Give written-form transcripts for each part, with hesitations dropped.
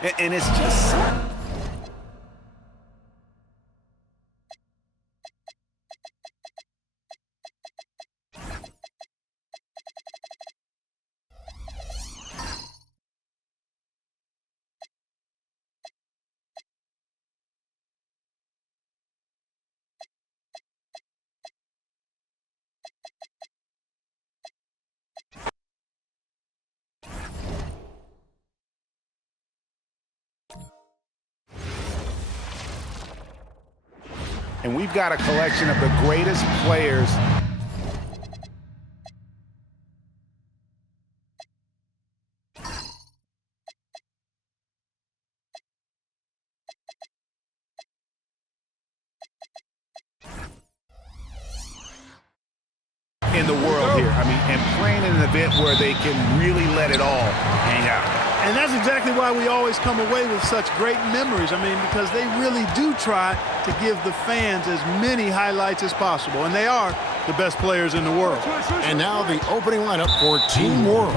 And it's just and we've got a collection of the greatest players in the world here. I mean, and playing in an event where they can really let it all hang out. And that's exactly why we always come away with such great memories. I mean, because they really do try to give the fans as many highlights as possible. And they are the best players in the world. And now the opening lineup for Team World.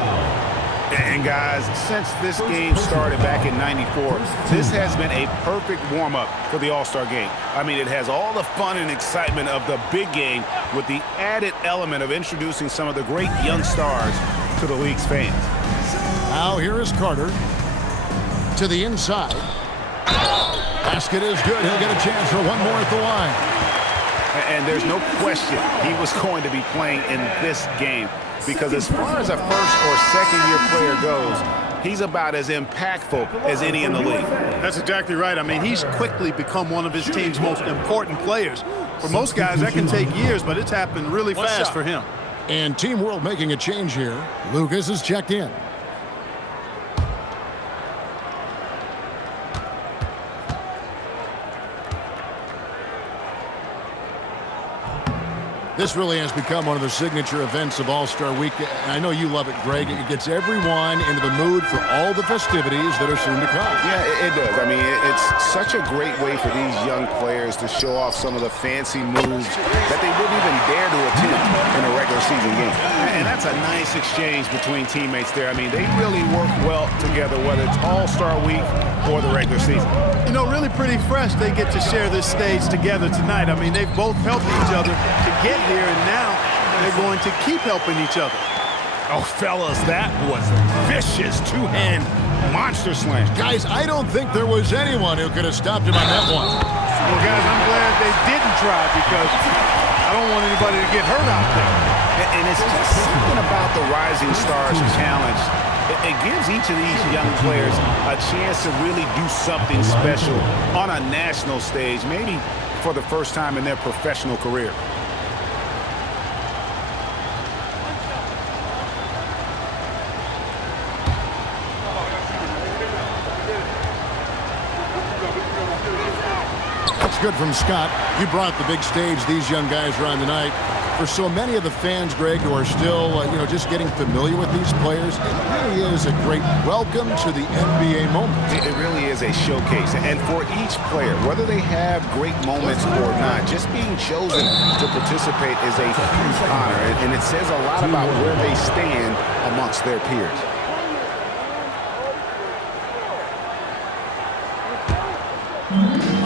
And guys, since this game started back in '94, this has been a perfect warm-up for the All-Star game. I mean, it has all the fun and excitement of the big game with the added element of introducing some of the great young stars to the league's fans. Now here is Carter to the inside. Basket is good. He'll get a chance for one more at the line. And there's no question he was going to be playing in this game, because as far as a first or second-year player goes, he's about as impactful as any in the league. That's exactly right. I mean, he's quickly become one of his team's most important players. For most guys, that can take years, but it's happened really fast for him. And Team World making a change here. Lucas is checked in. This really has become one of the signature events of All-Star Week. I know you love it, Greg. It gets everyone into the mood for all the festivities that are soon to come. Yeah, it does. I mean, it's such a great way for these young players to show off some of the fancy moves that they wouldn't even dare to attempt in a regular season game. And that's a nice exchange between teammates there. I mean, they really work well together, whether it's All-Star Week or the regular season. You know, really pretty fresh they get to share this stage together tonight. I mean, they've both helped each other to get here, and now they're going to keep helping each other. Oh, fellas, that was vicious two-hand monster slam. Guys, I don't think there was anyone who could have stopped him on that one. Well, guys, I'm glad they didn't try, because I don't want anybody to get hurt out there. And it's just something about the Rising Stars Challenge. It gives each of these young players a chance to really do something special on a national stage, maybe for the first time in their professional career. That's good from Scott. You brought the big stage these young guys are on tonight. For so many of the fans, Greg, who are still, just getting familiar with these players, it really is a great welcome to the NBA moment. It really is a showcase. And for each player, whether they have great moments or not, just being chosen to participate is a huge honor. And it says a lot about where they stand amongst their peers.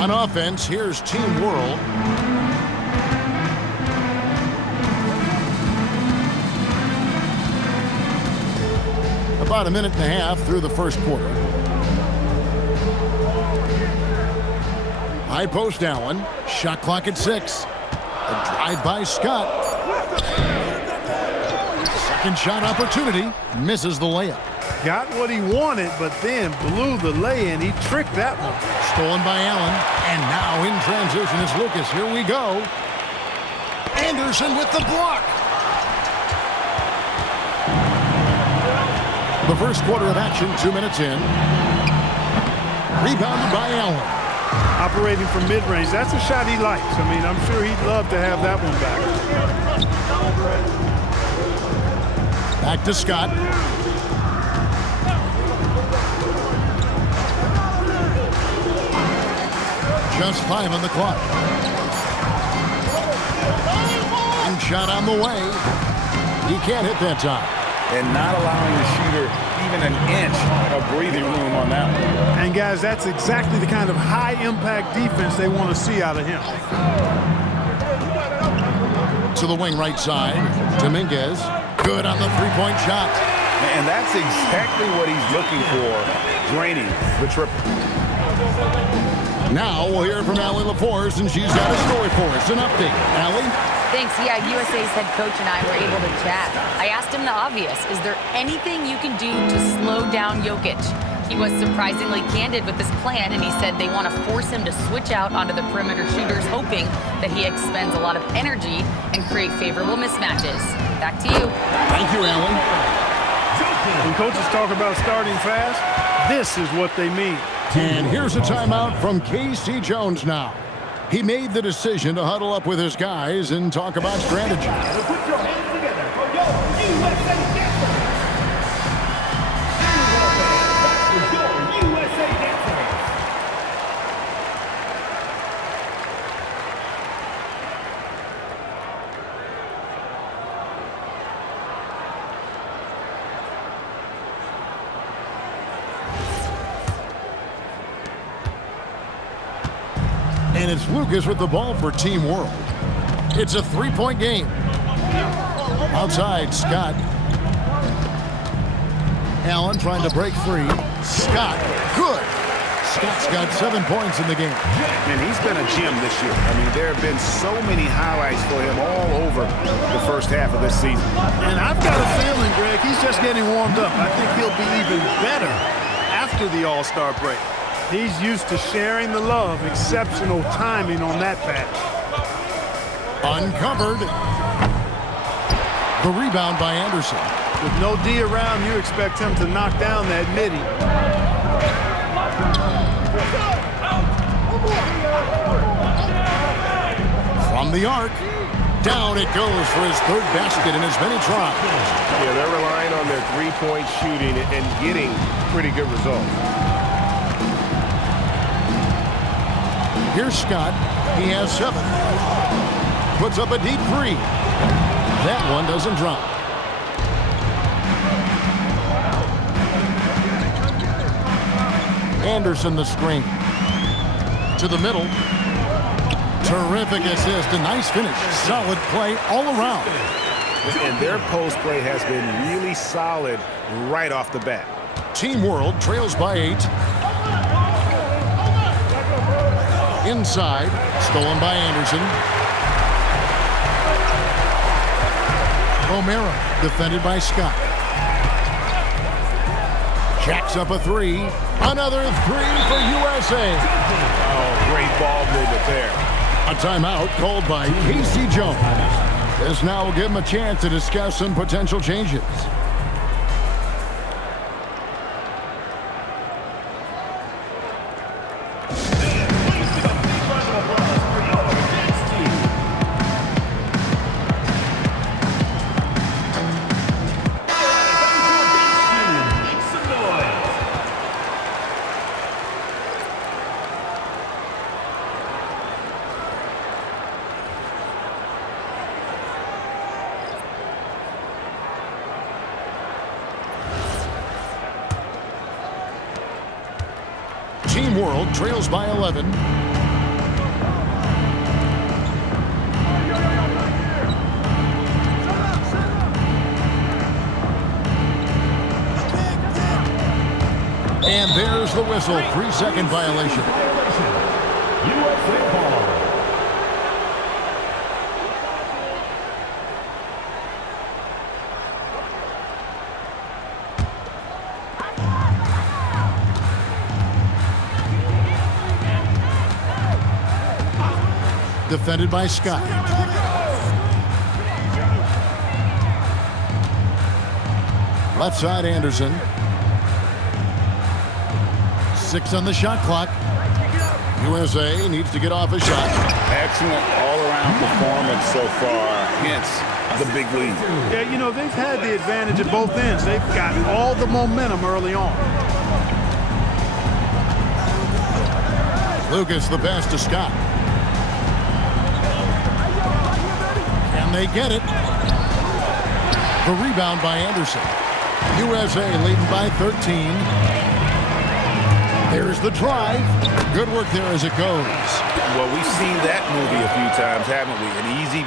On offense, here's Team World. About a minute and a half through the first quarter. High post Allen. Shot clock at 6. A drive by Scott. Second shot opportunity. Misses the layup. Got what he wanted, but then blew the lay-in. He tricked that one. Stolen by Allen. And now in transition is Lucas. Here we go. Anderson with the block. The first quarter of action, 2 minutes in. Rebounded by Allen. Operating from mid-range. That's a shot he likes. I mean, I'm sure he'd love to have that one back. Back to Scott. Just 5 on the clock. And shot on the way. He can't hit that time. And not allowing the shooter even an inch of breathing room on that one. And, guys, that's exactly the kind of high-impact defense they want to see out of him. To the wing right side. Dominguez. Good on the three-point shot. And that's exactly what he's looking for, draining the triple. Now we'll hear from Allie LaForce, and she's got a story for us. An update. Allie? Thanks. Yeah, USA's head coach and I were able to chat. I asked him the obvious. Is there anything you can do to slow down Jokic? He was surprisingly candid with this plan, and he said they want to force him to switch out onto the perimeter shooters, hoping that he expends a lot of energy and create favorable mismatches. Back to you. Thank you, Allie. When coaches talk about starting fast, this is what they mean. And here's a timeout from K.C. Jones now. He made the decision to huddle up with his guys and talk about strategy. Put your hands together for your USA Dancer. Your USA Dancer. And it's Lucas with the ball for Team World. It's a three-point game. Outside, Scott. Allen trying to break free. Scott, good. Scott's got 7 points in the game. And he's been a gem this year. I mean, there have been so many highlights for him all over the first half of this season. And I've got a feeling, Greg, he's just getting warmed up. I think he'll be even better after the All-Star break. He's used to sharing the love. Exceptional timing on that pass. Uncovered. The rebound by Anderson. With no D around, you expect him to knock down that midi. From the arc. Down it goes for his third basket in as many tries. Yeah, they're relying on their three-point shooting and getting pretty good results. Here's Scott. He has 7. Puts up a deep three. That one doesn't drop. Anderson the screen. To the middle. Terrific assist. A nice finish. Solid play all around. And their post play has been really solid right off the bat. Team World trails by 8. Inside, stolen by Anderson. O'Mara, defended by Scott. Jacks up a 3. Another 3 for USA. Oh, great ball movement there. A timeout called by K.C. Jones. This now will give him a chance to discuss some potential changes. Team World trails by 11. And there's the whistle. 3-second violation. USA ball. Defended by Scott. Left side, Anderson. 6 on the shot clock. USA needs to get off a shot. Excellent all-around performance so far. Hence the big lead. Yeah, you know, they've had the advantage at both ends. They've got all the momentum early on. Lucas the pass to Scott. Can they get it? The rebound by Anderson. USA leading by 13. There's the drive. Good work there as it goes. Well, we've seen that movie a few times, haven't we? An easy...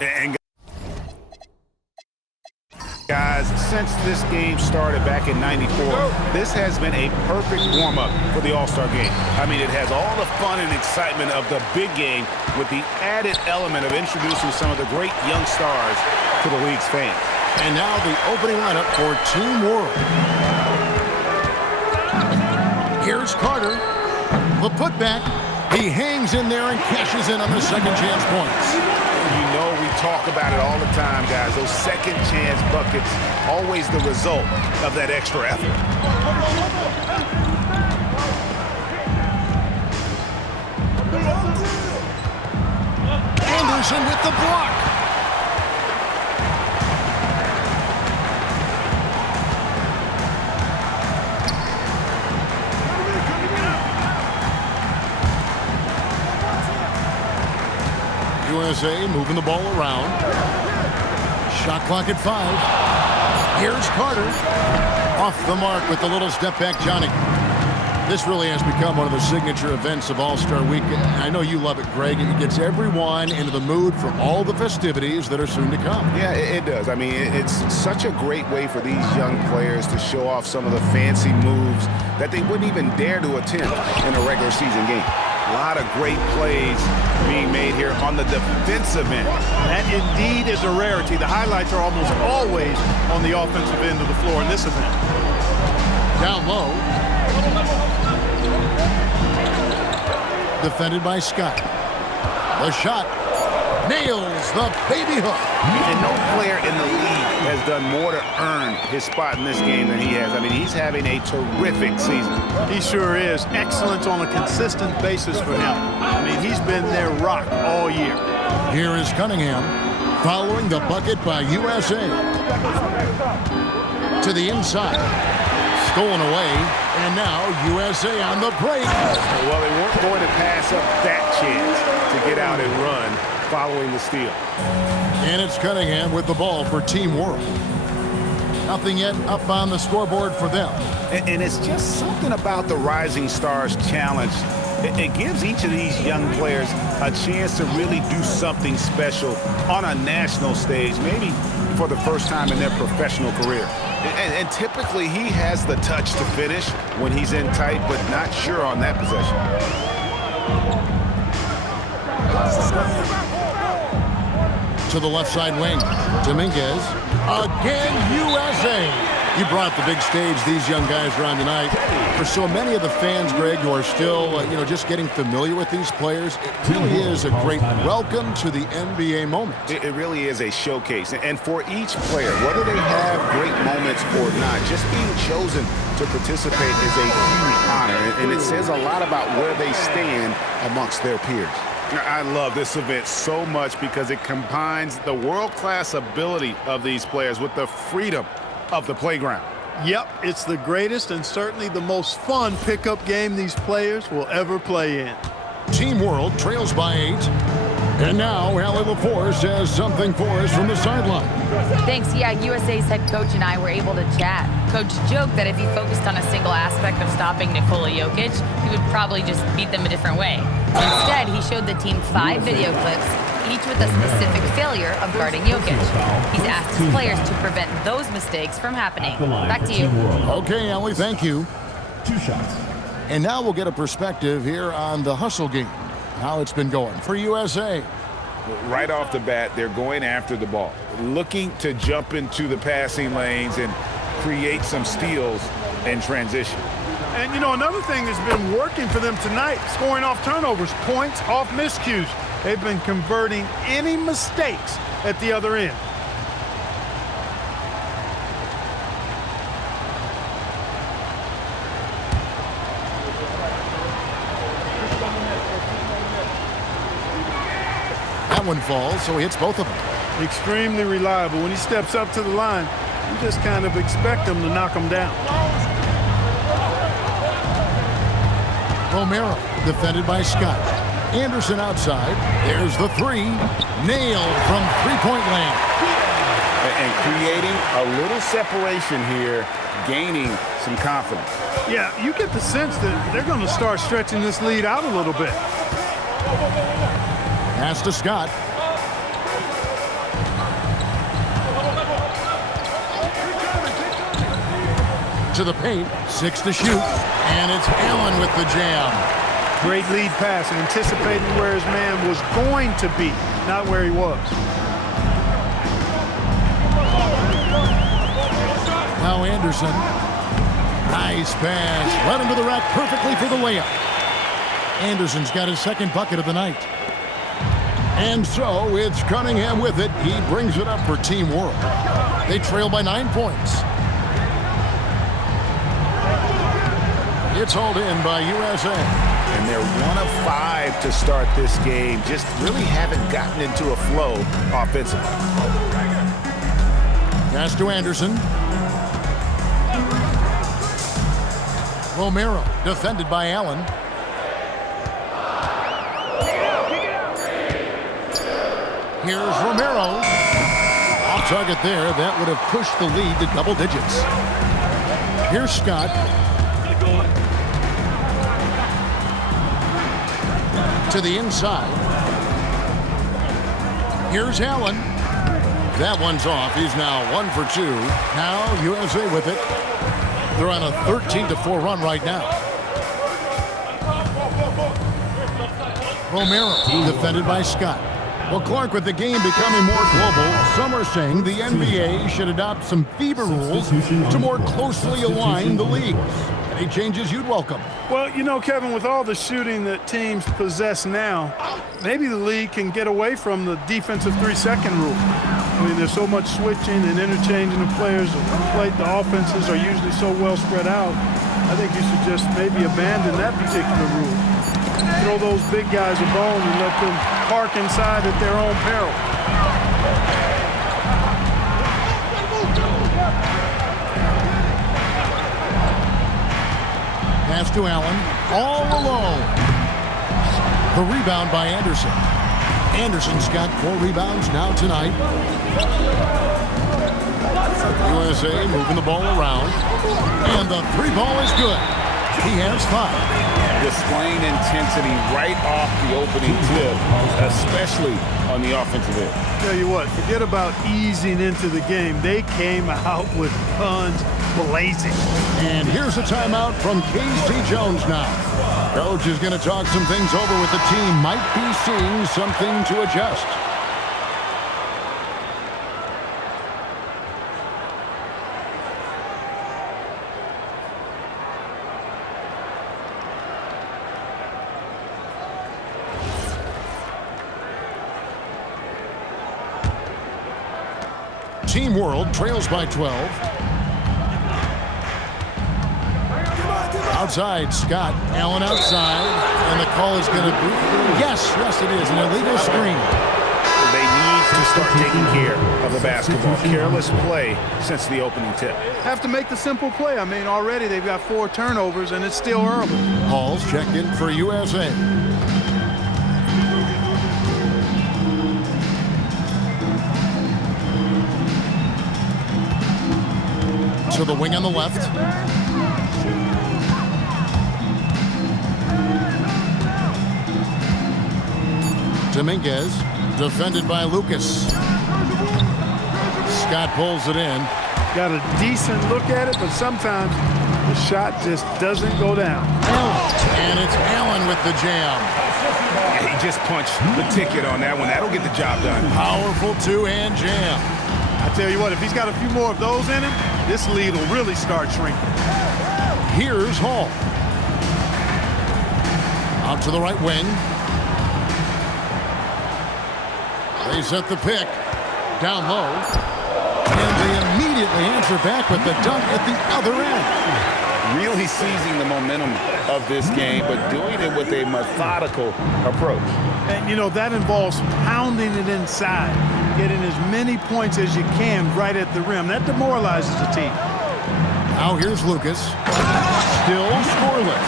And guys, since this game started back in '94, this has been a perfect warm-up for the All-Star game. I mean, it has all the fun and excitement of the big game with the added element of introducing some of the great young stars to the league's fans. And now the opening lineup for Team World. Here's Carter. The putback. He hangs in there and cashes in on the second chance points. You know we talk about it all the time, guys. Those second chance buckets, always the result of that extra effort. Anderson with the block. USA moving the ball around. Shot clock at 5. Here's Carter. Off the mark with the little step back, Johnny. This really has become one of the signature events of All-Star Week. I know you love it, Greg. It gets everyone into the mood for all the festivities that are soon to come. Yeah, it does. I mean, it's such a great way for these young players to show off some of the fancy moves that they wouldn't even dare to attempt in a regular season game. A lot of great plays being made here on the defensive end. That indeed is a rarity. The highlights are almost always on the offensive end of the floor in this event. Down low. Defended by Scott. The shot nails the baby hook. And no player in the league has done more to earn his spot in this game than he has. I mean, he's having a terrific season. He sure is. Excellence on a consistent basis for him. I mean, he's been their rock all year. Here is Cunningham following the bucket by USA. To the inside. Stolen away. And now USA on the break. Well, they weren't going to pass up that chance to get out and run following the steal. And it's Cunningham with the ball for Team World. Nothing yet up on the scoreboard for them. And it's just something about the Rising Stars Challenge. It gives each of these young players a chance to really do something special on a national stage, maybe for the first time in their professional career. And typically he has the touch to finish when he's in tight, but not sure on that possession. To the left side wing. Dominguez. Again, USA. You brought the big stage these young guys are on tonight. For so many of the fans, Greg, who are still, just getting familiar with these players, it really is a great welcome to the NBA moment. It really is a showcase. And for each player, whether they have great moments or not, just being chosen to participate is a huge honor. And it says a lot about where they stand amongst their peers. I love this event so much because it combines the world-class ability of these players with the freedom of the playground. Yep, it's the greatest and certainly the most fun pickup game these players will ever play in. Team World trails by 8. And now Allie LaForce has something for us from the sideline. Thanks. Yeah, USA's head coach and I were able to chat. Coach joked that if he focused on a single aspect of stopping Nikola Jokic, he would probably just beat them a different way. Instead, he showed the team 5 video clips, each with a specific failure of guarding Jokic. He's asked his players to prevent those mistakes from happening. Back to you. Okay, Allie, thank you. 2 shots. And now we'll get a perspective here on the hustle game. How it's been going for USA. Right off the bat, they're going after the ball, looking to jump into the passing lanes and create some steals in transition. And, another thing that's been working for them tonight, scoring off turnovers, points off miscues. They've been converting any mistakes at the other end. That one falls, so he hits both of them. Extremely reliable. When he steps up to the line, you just kind of expect him to knock him down. Romero, defended by Scott. Anderson outside. There's the 3. Nailed from three-point land. And creating a little separation here, gaining some confidence. Yeah, you get the sense that they're going to start stretching this lead out a little bit. Pass to Scott. To the paint. 6 to shoot. And it's Allen with the jam. Great lead pass, anticipating where his man was going to be, not where he was. Now Anderson. Nice pass. Led him to the rack perfectly for the layup. Anderson's got his second bucket of the night. And so it's Cunningham with it. He brings it up for Team World. They trail by 9 points. It's hauled in by USA. And they're 1 of 5 to start this game. Just really haven't gotten into a flow offensively. Pass to Anderson. Romero, defended by Allen. Here's Romero. Off target there. That would have pushed the lead to double digits. Here's Scott. to the inside. Here's Allen. That one's off. He's now 1 for 2. Now USA with it. They're on a 13-4 run right now. Romero defended by Scott. Well, Clark, with the game becoming more global, some are saying the NBA should adopt some FIBA rules to more closely align the leagues. Any changes you'd welcome? Well, you know, Kevin, with all the shooting that teams possess now, maybe the league can get away from the defensive 3-second rule. I mean, there's so much switching and interchanging of players. The offenses are usually so well spread out. I think you should just maybe abandon that particular rule. Throw those big guys a bone and let them park inside at their own peril. Pass to Allen, all alone. The rebound by Anderson. Anderson's got 4 rebounds now tonight. USA moving the ball around. And the 3 ball is good. He has 5. Displaying intensity right off the opening tip, especially on the offensive end. Tell you what, forget about easing into the game. They came out with guns blazing. And here's a timeout from K.C. Jones now. Coach is going to talk some things over with the team. Might be seeing something to adjust. Team World trails by 12. Outside, Scott. Allen outside. And the call is going to be... Yes, it is. An illegal screen. They need to start taking care of the basketball. Careless play since the opening tip. Have to make the simple play. I mean, already they've got 4 turnovers, and it's still early. Hall's checked in for USA. To the wing on the left. Dominguez, defended by Lucas. Scott pulls it in. Got a decent look at it, but sometimes the shot just doesn't go down. And it's Allen with the jam. He just punched the ticket on that one. That'll get the job done. Powerful 2-hand jam. I tell you what, if he's got a few more of those in him, this lead will really start shrinking. Here's Hall. Out to the right wing. They set the pick. Down low. And they immediately answer back with the dunk at the other end. Really seizing the momentum of this game, but doing it with a methodical approach. And, you know, that involves pounding it inside, getting as many points as you can right at the rim. That demoralizes the team. Now here's Lucas. Still scoreless.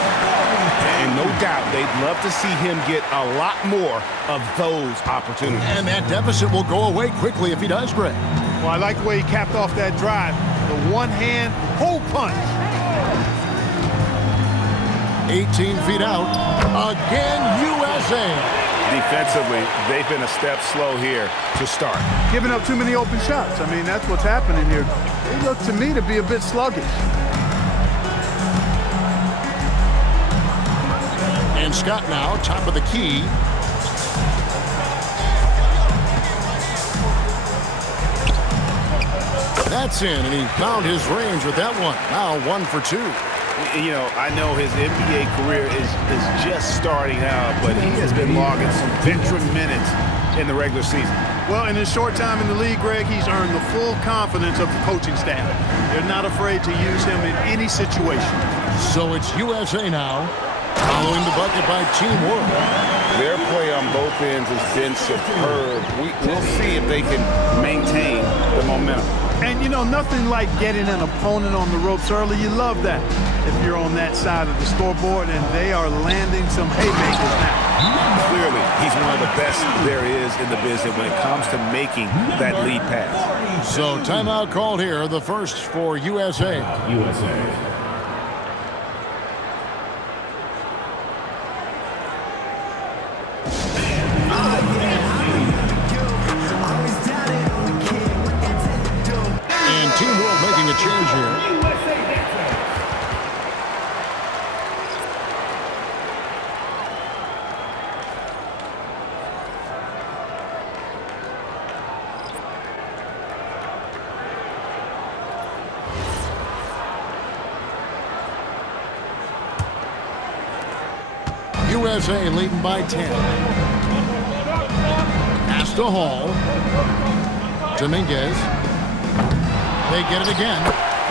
And no doubt they'd love to see him get a lot more of those opportunities. And that deficit will go away quickly if he does, Greg. Well, I like the way he capped off that drive. The one-hand hole punch. 18 feet out. Again, USA. Defensively, they've been a step slow here to start. Giving up too many open shots. I mean, that's what's happening here. They look to me to be a bit sluggish. And Scott now, top of the key. That's in, and he found his range with that one. Now 1 for 2. You know, I know his NBA career is just starting out, but he has been logging some veteran minutes in the regular season. Well, in his short time in the league, Greg, he's earned the full confidence of the coaching staff. They're not afraid to use him in any situation. So it's USA now, following the bucket by Team World. Their play on both ends has been superb. We'll see if they can maintain the momentum. And, you know, nothing like getting an opponent on the ropes early. You love that if you're on that side of the scoreboard, and they are landing some haymakers now. Clearly, he's one of the best there is in the business when it comes to making that lead pass. So timeout called here, the first for USA. USA leading by 10. Pass to Hall. Dominguez. They get it again.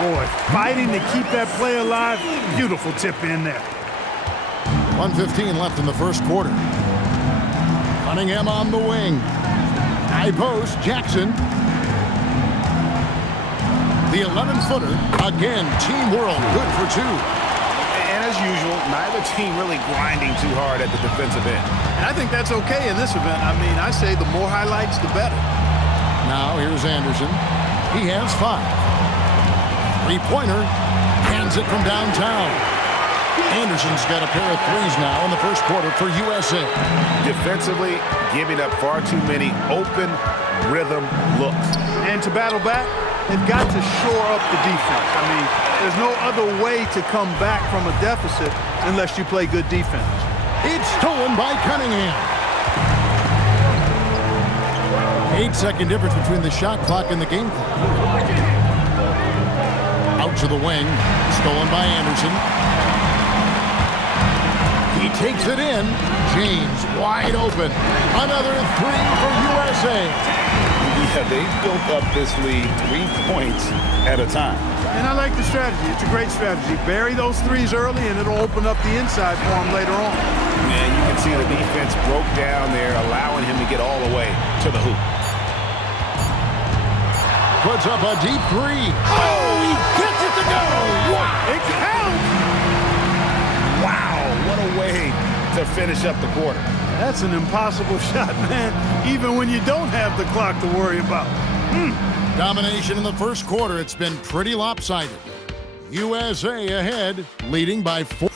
Boy, fighting to keep that play alive. Beautiful tip in there. 1:15 left in the first quarter. Cunningham on the wing. High post, Jackson. The 11-footer. Again, Team World good for two. And as usual, neither team really grinding too hard at the defensive end. And I think that's okay in this event. I mean, I say the more highlights, the better. Now here's Anderson. He has 5. Three-pointer. Hands it from downtown. Anderson's got a pair of threes now in the first quarter for USA. Defensively, giving up far too many open rhythm looks. And to battle back, they've got to shore up the defense. I mean, there's no other way to come back from a deficit unless you play good defense. It's stolen by Cunningham. 8-second difference between the shot clock and the game clock. Out to the wing. Stolen by Anderson. He takes it in. James wide open. Another 3 for USA. Yeah, they built up this lead 3 points at a time. And I like the strategy. It's a great strategy. Bury those threes early, and it'll open up the inside for them later on. And you can see the defense broke down there, allowing him to get all the way to the hoop. Puts up a deep 3. Oh, he gets it to go. Wow. It counts. Wow, what a way to finish up the quarter. That's an impossible shot, man, even when you don't have the clock to worry about. Domination in the first quarter. It's been pretty lopsided. USA ahead, leading by 4.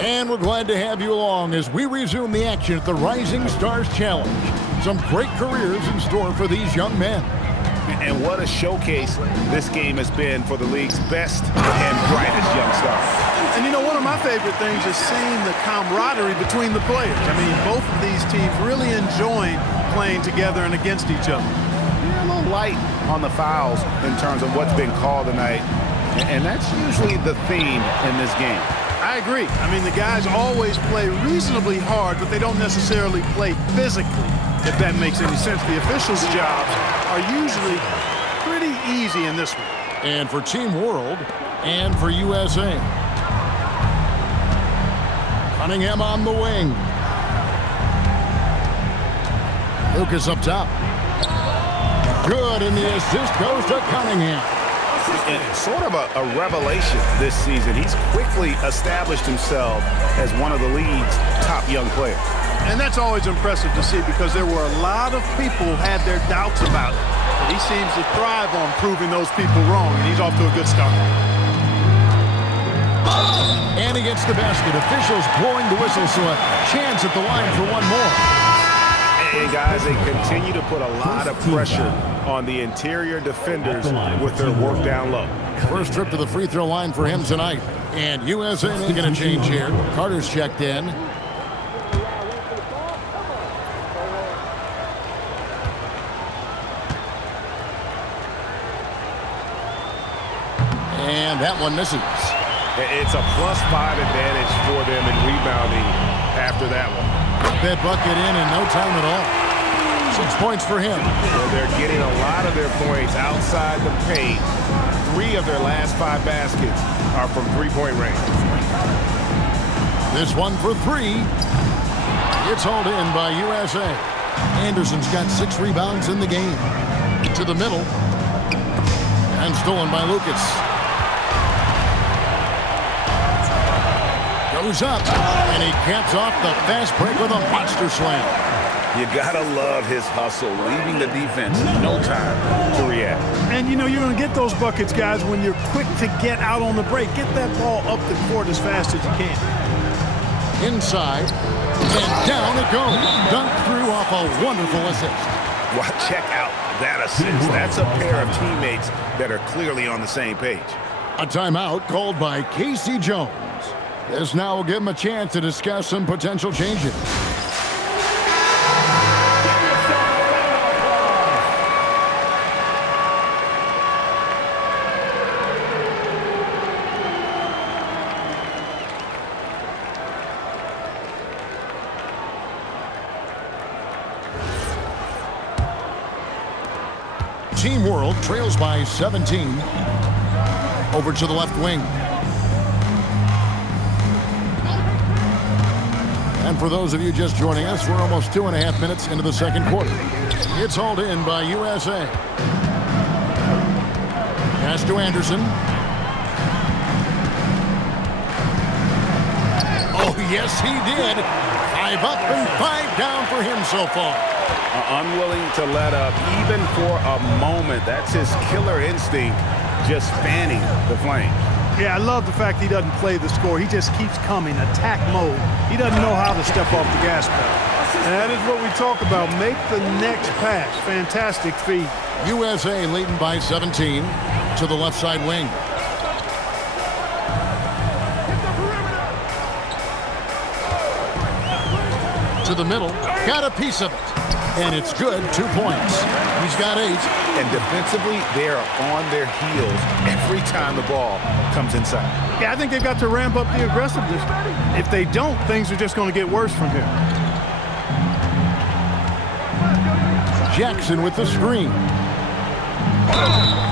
And we're glad to have you along as we resume the action at the Rising Stars Challenge. Some great careers in store for these young men. And what a showcase this game has been for the league's best and brightest young stars. And you know, one of my favorite things is seeing the camaraderie between the players. I mean, both of these teams really enjoying playing together and against each other. Yeah, a little light on the fouls in terms of what's been called tonight. And that's usually the theme in this game. I agree. I mean, the guys always play reasonably hard, but they don't necessarily play physically, if that makes any sense. The officials' jobs are usually pretty easy in this one. And for Team World and for USA. Cunningham on the wing. Lucas up top. Good, and the assist goes to Cunningham. And sort of a revelation this season. He's quickly established himself as one of the league's top young players. And that's always impressive to see because there were a lot of people who had their doubts about it. But he seems to thrive on proving those people wrong, and he's off to a good start. And he gets the basket. Officials blowing the whistle, so a chance at the line for one more. And guys, they continue to put a lot of pressure on the interior defenders with their work down low. First trip to the free throw line for him tonight. And USA making a change here. Carter's checked in. And that one misses. It's a +5 advantage for them in rebounding after that one. That bucket in no time at all. 6 points for him. So they're getting a lot of their points outside the paint. 3 of their last 5 baskets are from three-point range. This one for 3. It's hauled in by USA. Anderson's got 6 rebounds in the game. To the middle. And stolen by Lucas. Goes up, and he caps off the fast break with a monster slam. You gotta love his hustle, leaving the defense no time to react. And you know you're going to get those buckets, guys, when you're quick to get out on the break. Get that ball up the court as fast as you can. Inside, and down it goes. Dunked through off a wonderful assist. Well, check out that assist. That's a pair of teammates that are clearly on the same page. A timeout called by Casey Jones. This now will give him a chance to discuss some potential changes. Team World trails by 17. Over to the left wing. And for those of you just joining us, we're almost 2.5 minutes into the second quarter. It's hauled in by USA. Pass to Anderson. Oh, yes, he did. 5 up and 5 down for him so far. Unwilling to let up even for a moment. That's his killer instinct, just fanning the flame. Yeah, I love the fact he doesn't play the score. He just keeps coming, attack mode. He doesn't know how to step off the gas pedal. And that is what we talk about. Make the next pass. Fantastic feed. USA leading by 17 to the left side wing. To the middle. Got a piece of it. And it's good. 2 points. He's got 8. And defensively, they are on their heels every time the ball comes inside. Yeah, I think they've got to ramp up the aggressiveness. If they don't, things are just going to get worse from here. Jackson with the screen.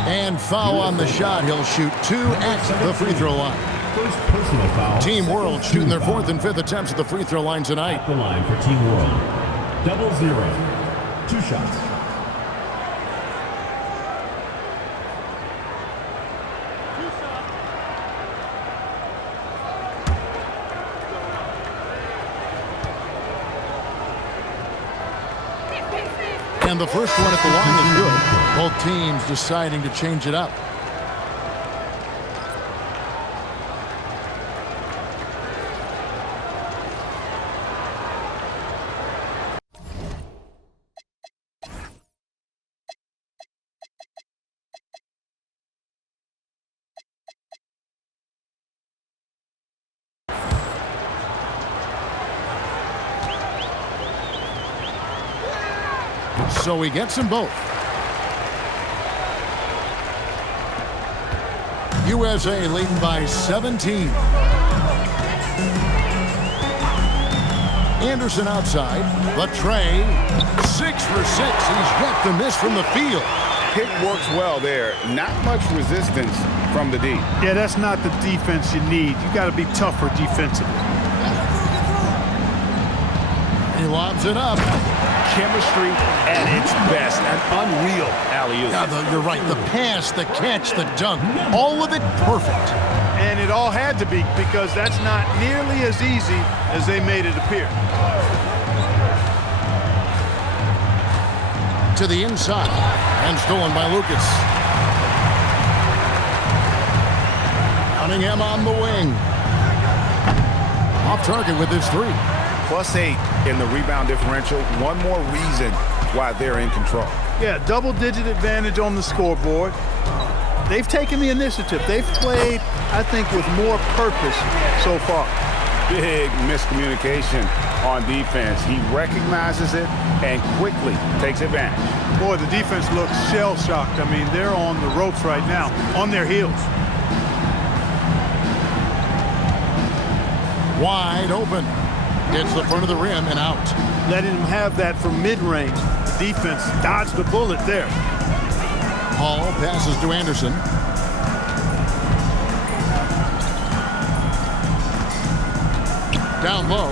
And foul on the shot. He'll shoot 2 at the free throw line. First personal foul. Team World shooting their 4th and 5th attempts at the free throw line tonight. At the line for Team World. 0-0. 2 shots. And the first one at the line is good. Both teams deciding to change it up. So he gets them both. USA leading by 17. Anderson outside. Latre, 6 for 6. He's yet to miss from the field. Pick works well there. Not much resistance from the D. Yeah, that's not the defense you need. You got to be tougher defensively. He lobs it up. Chemistry at its best. An unreal alley-oop. You're right. The pass, the catch, the dunk, all of it perfect. And it all had to be, because that's not nearly as easy as they made it appear. To the inside. And stolen by Lucas. Cunningham on the wing. Off target with his 3. +8 in the rebound differential. One more reason why they're in control. Yeah, double-digit advantage on the scoreboard. They've taken the initiative. They've played, I think, with more purpose so far. Big miscommunication on defense. He recognizes it and quickly takes advantage. Boy, the defense looks shell-shocked. I mean, they're on the ropes right now, on their heels. Wide open. Gets the front of the rim and out. Letting them have that from mid-range. The defense dodged the bullet there. Hall passes to Anderson. Down low.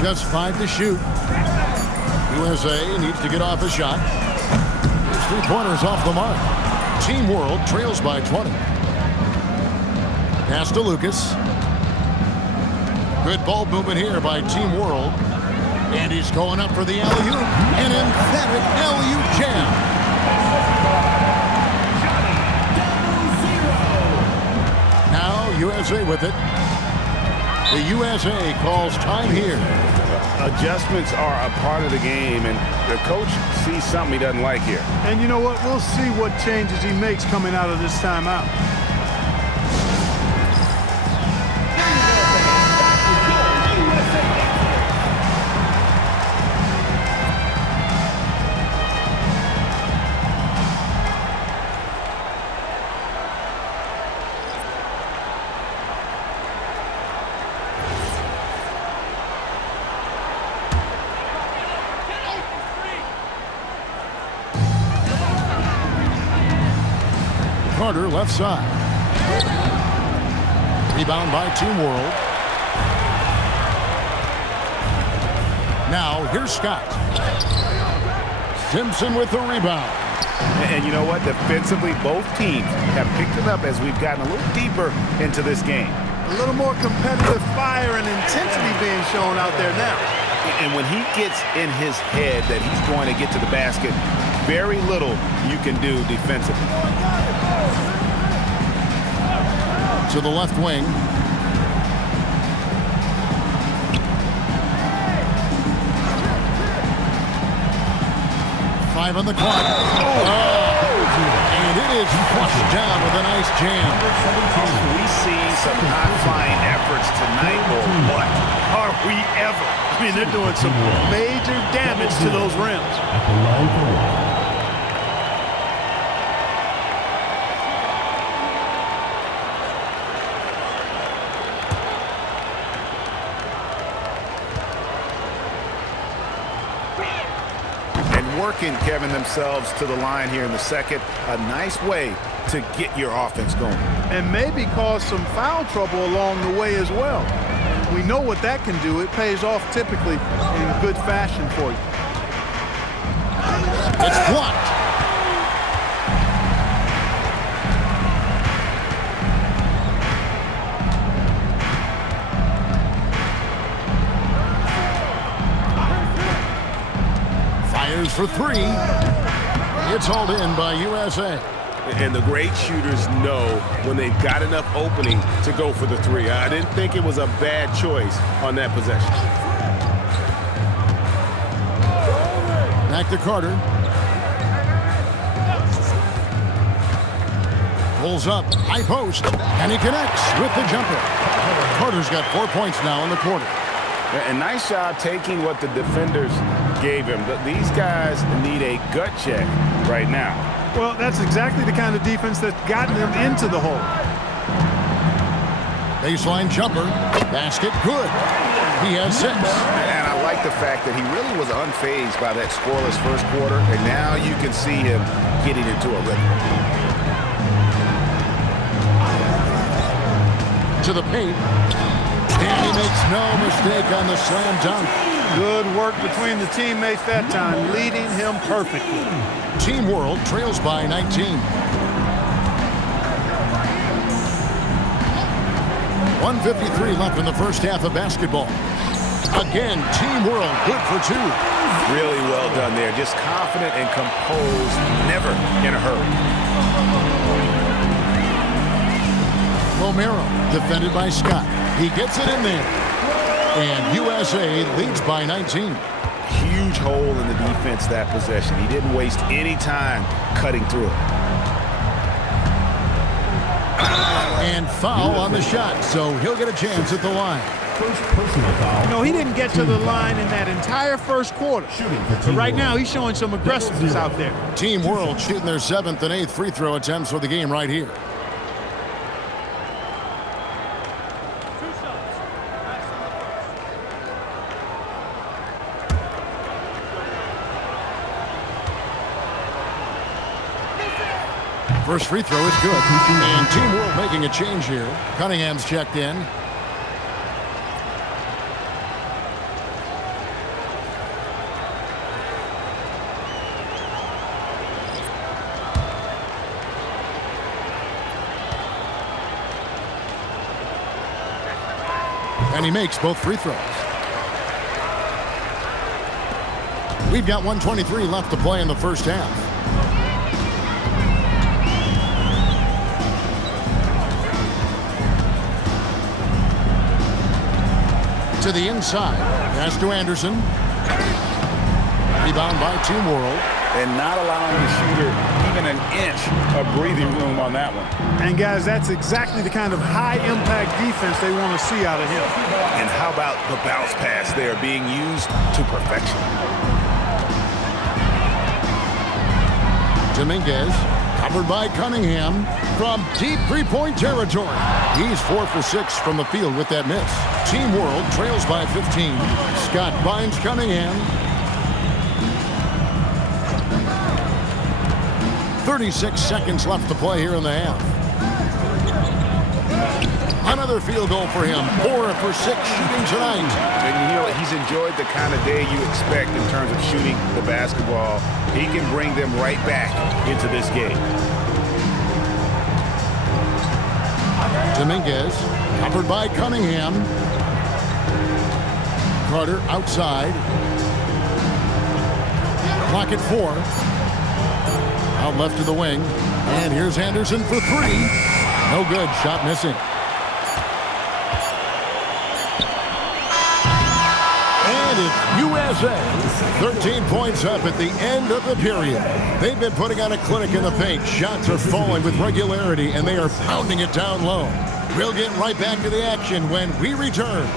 Just 5 to shoot. USA needs to get off a shot. His 3-pointers off the mark. Team World trails by 20. Pass to Lucas. Good ball movement here by Team World. And he's going up for the alley-oop. An emphatic alley-oop jam. Now USA with it. The USA calls time here. Adjustments are a part of the game, and the coach sees something he doesn't like here. And you know what? We'll see what changes he makes coming out of this timeout. Carter, left side. Rebound by Team World. Now, here's Scott. Simpson with the rebound. And you know what? Defensively, both teams have picked it up as we've gotten a little deeper into this game. A little more competitive fire and intensity being shown out there now. And when he gets in his head that he's going to get to the basket, very little you can do defensively. To the left wing. Five on the clock. And it is flushed down with a nice jam. We see some high-flying efforts tonight, or what are we ever? I mean, they're doing some major damage to those rims. At the line for one. Working, Kevin, themselves to the line here in the second. A nice way to get your offense going. And maybe cause some foul trouble along the way as well. We know what that can do. It pays off typically in good fashion for you. It's blocked. For three. It's hauled in by USA. And the great shooters know when they've got enough opening to go for the three. I didn't think it was a bad choice on that possession. Back to Carter. Pulls up, high post, and he connects with the jumper. Carter's got 4 points now in the quarter. A nice job taking what the defenders gave him. These guys need a gut check right now. Well, that's exactly the kind of defense that's gotten them into the hole. Baseline jumper. Basket good. He has 6. And I like the fact that he really was unfazed by that scoreless first quarter, and now you can see him getting into a rhythm. To the paint. And he makes no mistake on the slam dunk. Good work between the teammates that time, leading him perfectly. Team World trails by 19. 1:53 left in the first half of basketball. Again, Team World good for 2. Really well done there. Just confident and composed, never in a hurry. Romero, defended by Scott. He gets it in there. And USA leads by 19. Huge hole in the defense that possession. He didn't waste any time cutting through it. And foul on the shot, so he'll get a chance at the line. First personal foul. No, he didn't get to the line in that entire first quarter. But right now, he's showing some aggressiveness out there. Team World shooting their 7th and 8th free throw attempts for the game right here. First free throw is good. And Team World making a change here. Cunningham's checked in. And he makes both free throws. We've got 1:23 left to play in the first half. To the inside. Pass to Anderson. Rebound by Team World. And not allowing the shooter even an inch of breathing room on that one. And, guys, that's exactly the kind of high-impact defense they want to see out of him. And how about the bounce pass there being used to perfection? Dominguez, covered by Cunningham from deep three-point territory. He's 4 for 6 from the field with that miss. Team World trails by 15. Scott finds Cunningham. 36 seconds left to play here in the half. Another field goal for him. 4 for 6 shooting tonight. And you know, he's enjoyed the kind of day you expect in terms of shooting the basketball. He can bring them right back into this game. Dominguez, covered by Cunningham. Carter outside. Clock at 4. Out left to the wing. And here's Anderson for 3. No good. Shot missing. And it's USA. 13 points up at the end of the period. They've been putting on a clinic in the paint. Shots are falling with regularity, and they are pounding it down low. We'll get right back to the action when we return.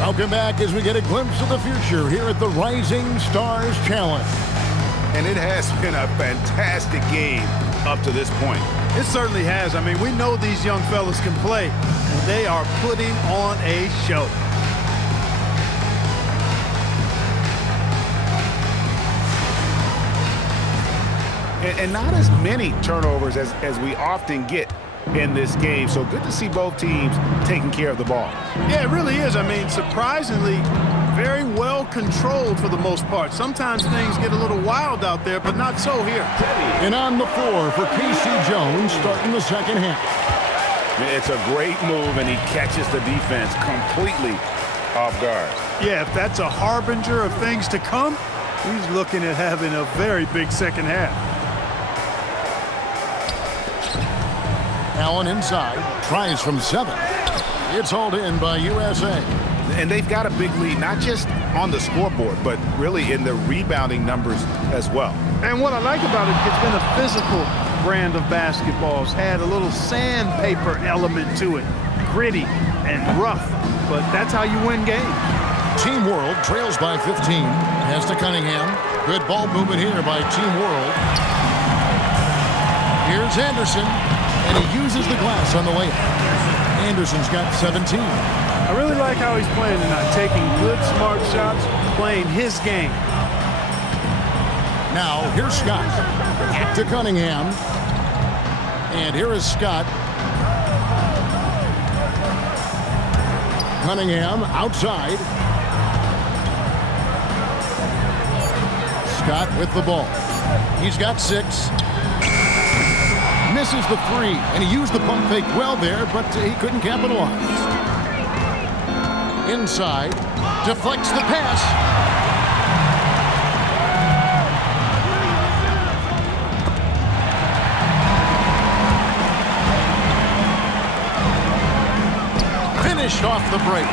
Welcome back as we get a glimpse of the future here at the Rising Stars Challenge. And it has been a fantastic game up to this point. It certainly has. I mean, we know these young fellas can play, and they are putting on a show. And not as many turnovers as we often get in this game. So good to see both teams taking care of the ball. Yeah, it really is. I mean, surprisingly, very well controlled for the most part. Sometimes things get a little wild out there, but not so here. And on the floor for KC Jones starting the second half. It's a great move, and he catches the defense completely off guard. Yeah, if that's a harbinger of things to come, he's looking at having a very big second half. Allen inside, tries from 7. It's hauled in by USA. And they've got a big lead, not just on the scoreboard, but really in the rebounding numbers as well. And what I like about it, it's been a physical brand of basketball. It's had a little sandpaper element to it, gritty and rough, but that's how you win games. Team World trails by 15. Pass to Cunningham. Good ball movement here by Team World. Here's Anderson. And he uses the glass on the layup. Anderson's got 17. I really like how he's playing tonight, taking good, smart shots, playing his game. Now, here's Scott. To Cunningham. And here is Scott. Cunningham outside. Scott with the ball. He's got 6. Misses the 3, and he used the pump fake well there, but he couldn't capitalize. Inside, deflects the pass. Finished off the break.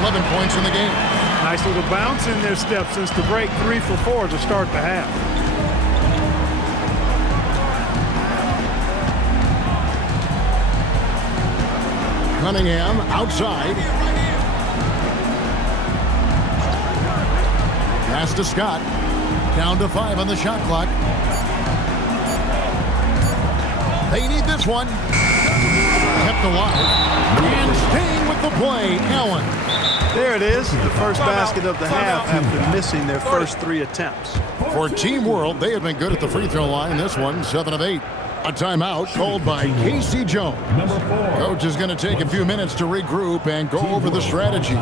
11 points in the game. Nice little bounce in their step since the break. 3 for 4 to start the half. Cunningham outside. Pass to Scott. Down to 5 on the shot clock. They need this one. Kept alive. And staying with the play, Allen. There it is, the first basket of the half after missing their first 3 attempts. For Team World, they have been good at the free throw line. This one, 7 of 8. A timeout called by KC Jones. Coach is going to take a few minutes to regroup and go over the strategy.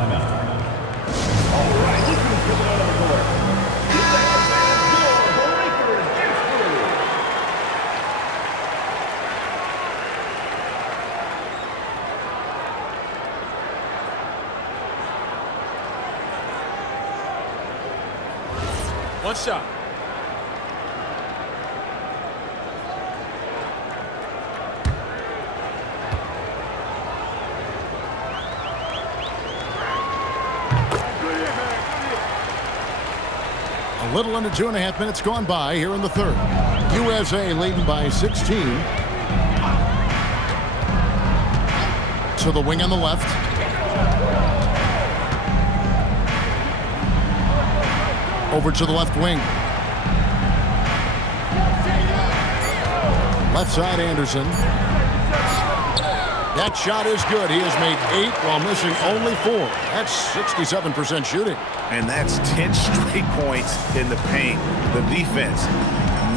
One shot. A little under 2.5 minutes gone by here in the third. USA leading by 16. To the wing on the left. Over to the left wing. Left side, Anderson. That shot is good. He has made 8 while missing only 4. That's 67% shooting. And that's 10 straight points in the paint. The defense,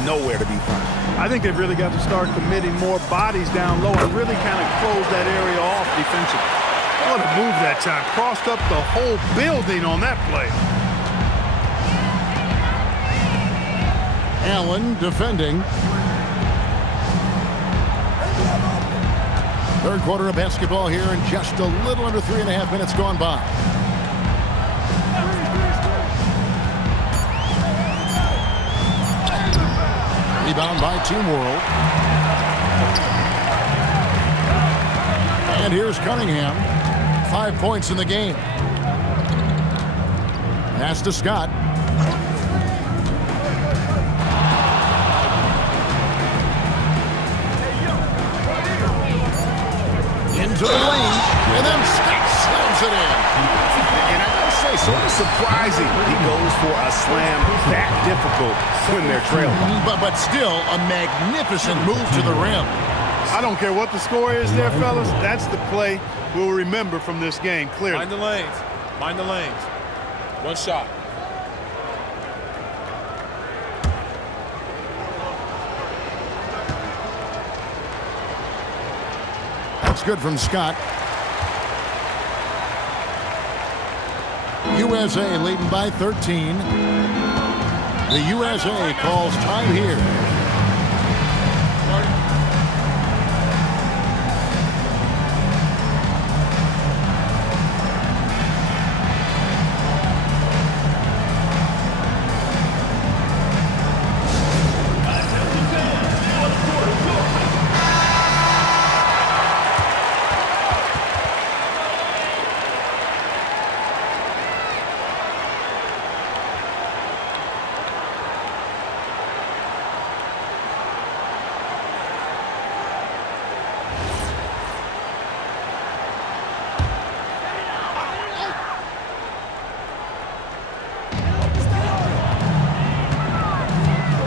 nowhere to be found. I think they've really got to start committing more bodies down low and really kind of close that area off defensively. What a move that time. Crossed up the whole building on that play. Allen defending. Third quarter of basketball here and just a little under 3.5 minutes gone by. Rebound by Team World. And here's Cunningham. 5 points in the game. Pass to Scott. Into the lane, and then Scott slams it in. And I gotta say, sort of surprising he goes for a slam that difficult when they're trailing. But still a magnificent move to the rim. I don't care what the score is there, fellas. That's the play we'll remember from this game, clearly. Mind the lanes. Mind the lanes. One shot. That's good from Scott. USA leading by 13. The USA calls time here.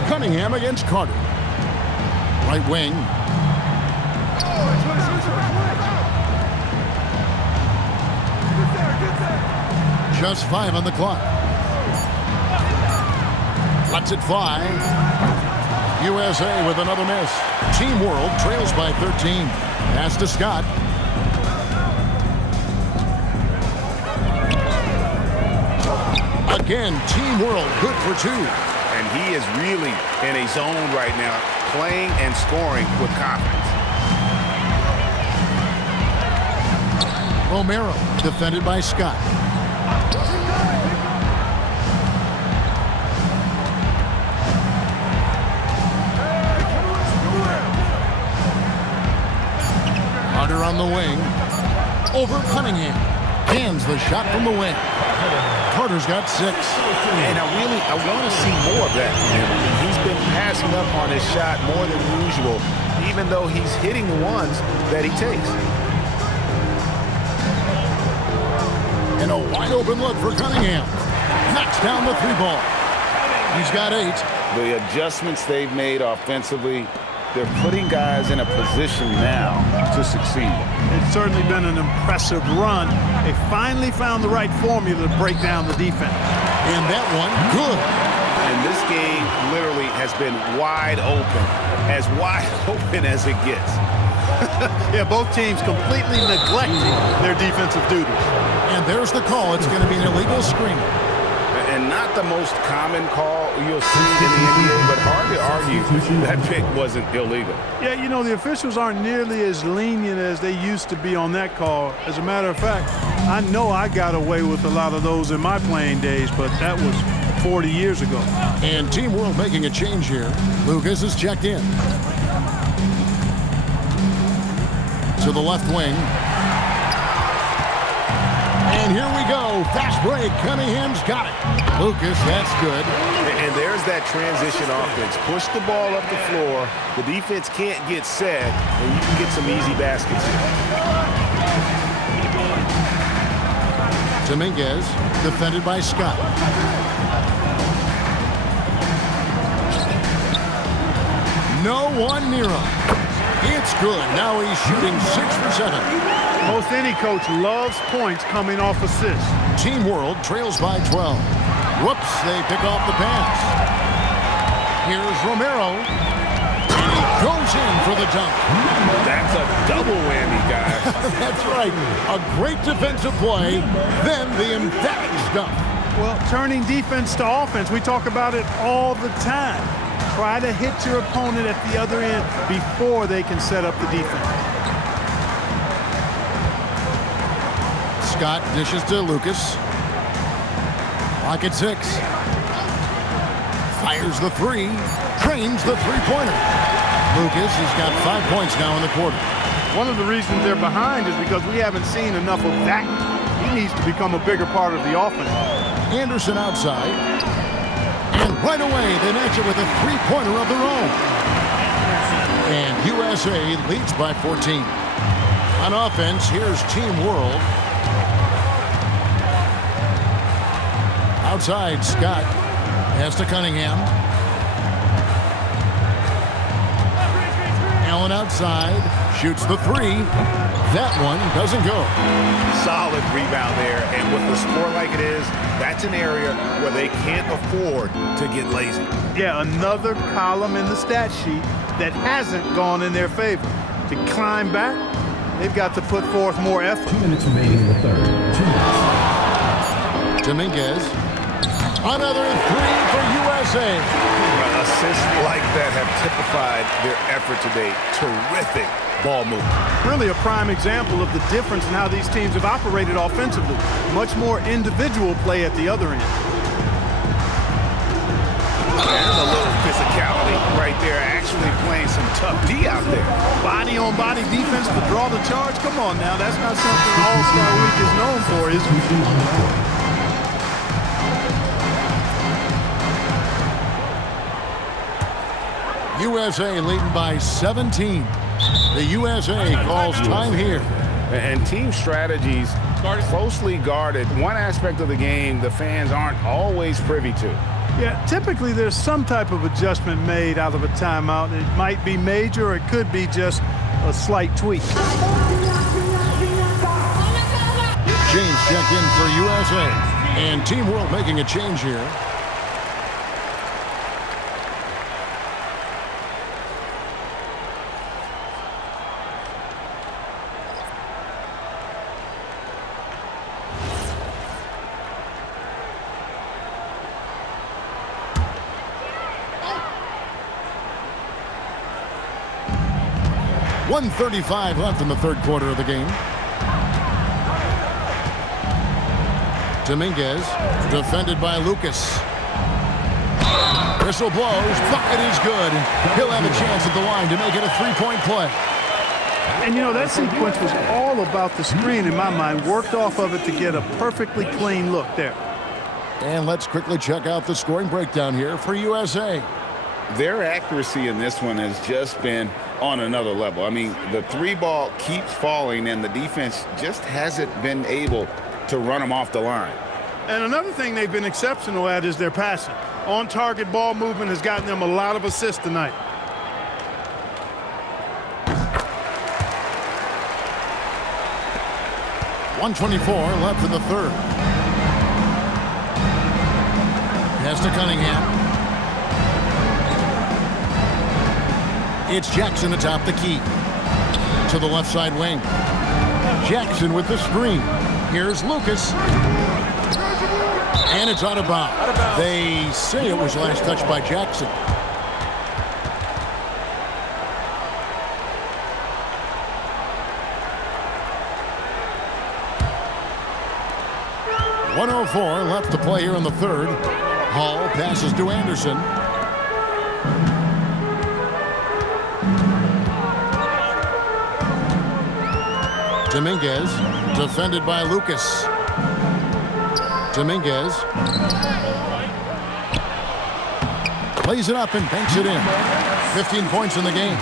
Cunningham against Carter. Right wing. Just 5 on the clock. Lets it fly. USA with another miss. Team World trails by 13. Pass to Scott. Again, Team World good for 2. And he is really in a zone right now, playing and scoring with confidence. Romero defended by Scott. Carter on the wing. Over Cunningham. Hands the shot from the wing. Carter's got 6. And I want to see more of that from him. He's been passing up on his shot more than usual, even though he's hitting the ones that he takes. And a wide open look for Cunningham. Knocks down the 3-ball. He's got 8. The adjustments they've made offensively, they're putting guys in a position now to succeed. It's certainly been an impressive run. They finally found the right formula to break down the defense. And that one, good. And this game literally has been wide open as it gets. Yeah, both teams completely neglecting their defensive duties. And there's the call. It's going to be an illegal screen. And not the most common call you'll see in the NBA, but hard to argue that pick wasn't illegal. Yeah, you know, the officials aren't nearly as lenient as they used to be on that call. As a matter of fact, I know I got away with a lot of those in my playing days, but that was 40 years ago. And Team World making a change here. Lucas is checked in. To the left wing. And here we go. Fast break. Cunningham's got it. Lucas, that's good. And there's that transition offense. Push the ball up the floor. The defense can't get set, and you can get some easy baskets here. Dominguez, defended by Scott. No one near him. It's good. Now he's shooting 6 for 7. Most any coach loves points coming off assists. Team World trails by 12. Whoops, they pick off the pass. Here's Romero. And he goes in for the dunk. That's a double whammy, guys. That's right. A great defensive play, then the emphatic stuff. Well, turning defense to offense, we talk about it all the time. Try to hit your opponent at the other end before they can set up the defense. Scott dishes to Lucas. Clock at 6. Fires the 3. Trains the three-pointer. Lucas has got 5 points now in the quarter. One of the reasons they're behind is because we haven't seen enough of that. He needs to become a bigger part of the offense. Anderson outside. And right away, they match it with a three-pointer of their own. And USA leads by 14. On offense, here's Team World. Outside, Scott has to Cunningham. Allen outside, shoots the 3. That one doesn't go. Solid rebound there, and with the score like it is, that's an area where they can't afford to get lazy. Yeah, another column in the stat sheet that hasn't gone in their favor. To climb back, they've got to put forth more effort. 2 minutes remaining in the third. 2 minutes. Dominguez. Another 3 for USA. Assists like that have typified their effort today. Terrific ball movement. Really a prime example of the difference in how these teams have operated offensively. Much more individual play at the other end. There's a little physicality right there, actually playing some tough D out there. Body-on-body defense to draw the charge. Come on now, that's not something All-Star Week is known for, is it? USA leading by 17. The USA calls time here. And team strategies closely guarded. One aspect of the game the fans aren't always privy to. Yeah, typically there's some type of adjustment made out of a timeout. It might be major or it could be just a slight tweak. James checked in for USA. And Team World making a change here. .135 left in the third quarter of the game. Dominguez, defended by Lucas. Whistle blows, bucket is good. He'll have a chance at the line to make it a three-point play. And you know, that sequence was all about the screen in my mind. Worked off of it to get a perfectly clean look there. And let's quickly check out the scoring breakdown here for USA. Their accuracy in this one has just been on another level. I mean, the 3-ball keeps falling, and the defense just hasn't been able to run them off the line. And another thing they've been exceptional at is their passing. On-target ball movement has gotten them a lot of assists tonight. .124 left in the third. Pass to Cunningham. It's Jackson atop the key. To the left side wing. Jackson with the screen. Here's Lucas. And it's out of bounds. They say it was last touched by Jackson. .104 left to play here in the third. Hall passes to Anderson. Dominguez, defended by Lucas. Dominguez plays it up and banks it in. 15 points in the game.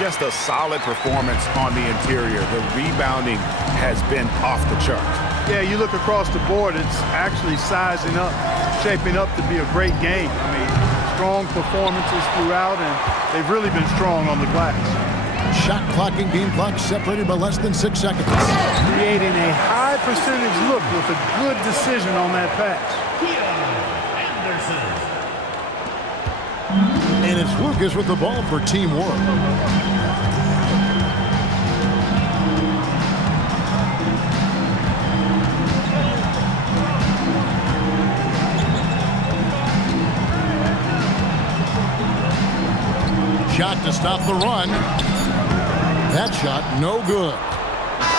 Just a solid performance on the interior. The rebounding has been off the charts. Yeah, you look across the board, it's actually sizing up, shaping up to be a great game. I mean, strong performances throughout, and they've really been strong on the glass. Shot clocking, game clock separated by less than 6 seconds. Creating a high percentage look with a good decision on that pass. And it's Lucas with the ball for teamwork. Shot to stop the run. That shot, no good.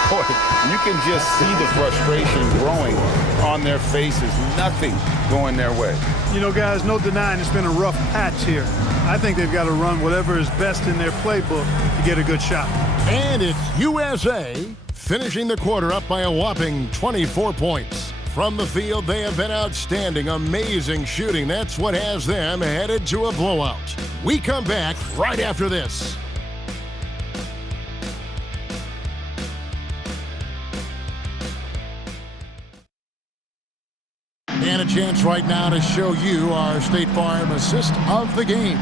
Boy, you can just see the frustration growing on their faces. Nothing going their way. You know, guys, no denying it's been a rough patch here. I think they've got to run whatever is best in their playbook to get a good shot. And it's USA finishing the quarter up by a whopping 24 points. From the field, they have been outstanding, amazing shooting. That's what has them headed to a blowout. We come back right after this. And a chance right now to show you our State Farm assist of the game.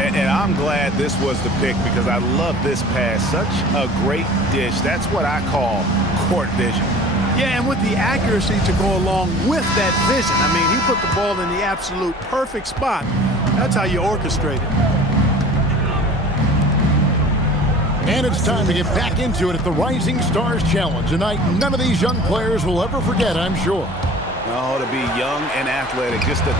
And I'm glad this was the pick because I love this pass. Such a great dish. That's what I call court vision. Yeah, and with the accuracy to go along with that vision. I mean, he put the ball in the absolute perfect spot. That's how you orchestrate it. And it's time to get back into it at the Rising Stars Challenge. A night none of these young players will ever forget, I'm sure. No, to be young and athletic, just a